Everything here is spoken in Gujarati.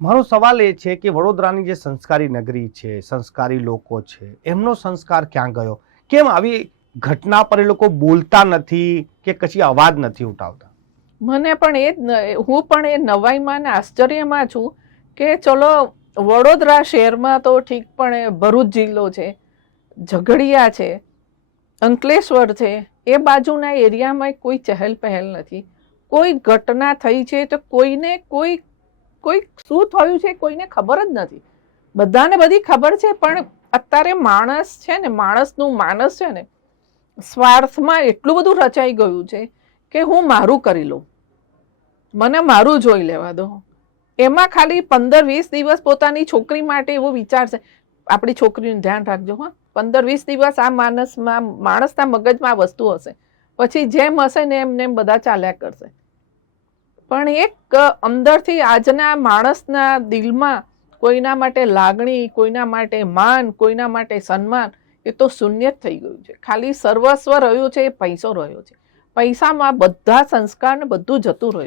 મારો સવાલ એ છે કે વડોદરાની જે સંસ્કારી નગરી છે, સંસ્કારી લોકો છે, એમનો સંસ્કાર ક્યાં ગયો? કેમ આવી ઘટના પર એ લોકો બોલતા નથી કે કશી અવાજ નથી ઉઠાવતા? મને પણ હું પણ એ નવાઈમાં ને આશ્ચર્યમાં છું કે ચલો વડોદરા શહેરમાં તો ઠીક, પણ એ ભરૂચ જિલ્લો છે, ઝઘડિયા છે, અંકલેશ્વર છે, એ બાજુના એરિયામાં કોઈ ચહેલ પહેલ નથી. કોઈ ઘટના થઈ છે તો કોઈને કોઈ શું થયું છે કોઈને ખબર જ નથી. બધાને બધી ખબર છે, પણ અત્યારે માણસ છે ને, માણસનું માનસ છે ને, સ્વાર્થમાં એટલું બધું રચાઈ ગયું છે કે હું મારું કરી લઉં, મને મારું જોઈ લેવા દો. એમાં ખાલી 15-20 દિવસ પોતાની છોકરી માટે એવો વિચાર છે, આપણી છોકરીનું ધ્યાન રાખજો, હા, 15-20 દિવસ આ માણસના મગજમાં આ વસ્તુ હશે, પછી જેમ હશે ને એમ બધા ચાલ્યા કરશે. પણ એક અંદરથી આજના માણસના દિલમાં કોઈના માટે લાગણી, કોઈના માટે માન, કોઈના માટે સન્માન, એ તો શૂન્ય જ થઈ ગયું છે. ખાલી સર્વસ્વ રહ્યું છે એ પૈસો રહ્યો છે. પૈસામાં બધા સંસ્કાર ને બધું જતું રહ્યું.